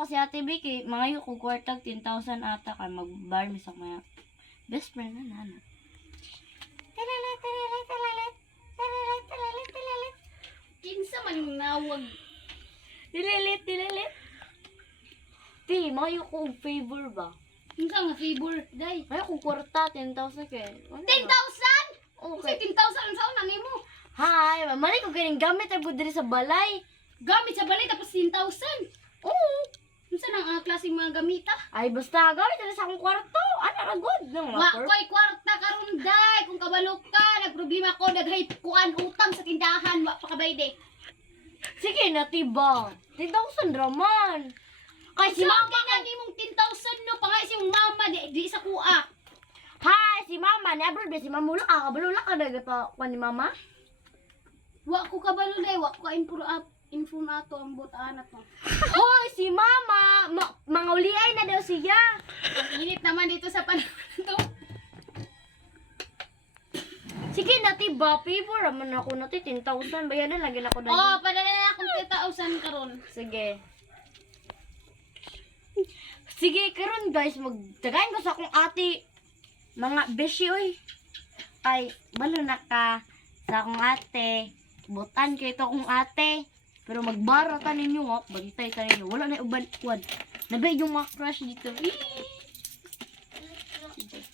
ako si Ate Vicky, mga yung kwartag 10,000 ata ka mag-bar mi sa mga best friend na nana. Kinsa man yung nawag. Dililit. Ti, mga yung kong favor ba? Kinsa nga favor, day. Mga kong kwarta 10,000 kay. 10,000? Okay. Kasi 10,000 ang saon na nimo. Hi, mali ko kining gamit ay diri sa balay. Gamit sa balay tapos 10,000. Oo. Unsa nang klaseng mga gamita? Ay basta gamit diri sa akong kwarto. Ana ra good nang Wa ko'y kwarta karon day. Kung kabalo ka, nagproblema ko, daghay kuan utang sa tindahan, wa pa kabayde. Sige na tiba. 10,000 raman. Kay si mama kay nimong 10,000 no, pangay si mong mama di sa kuha. Hi, si mama ni abroad ba si mamula ka kabalo ka daga pa kuan ni mama. Wa ko kabalo day, wa ko info na to ang butaan mo. Hoy, si mama, mga uliay na daw siya. Ang init naman dito sa panahon na to. Sige na tiba, favor raman ako na 10,000 bayanan lagi na ako dali. Oh, padala na akong 10,000 karon. Sige. Sige, karon guys, magtagayin ko sa akong ate. Mga beshi, oy. Ay, balo na ka sa akong ate. Butan kayo ito akong ate. Pero magbara ta ninyo, ha. Bantay ta ninyo. Wala na uban. Nabay yung mga crush dito. Eee!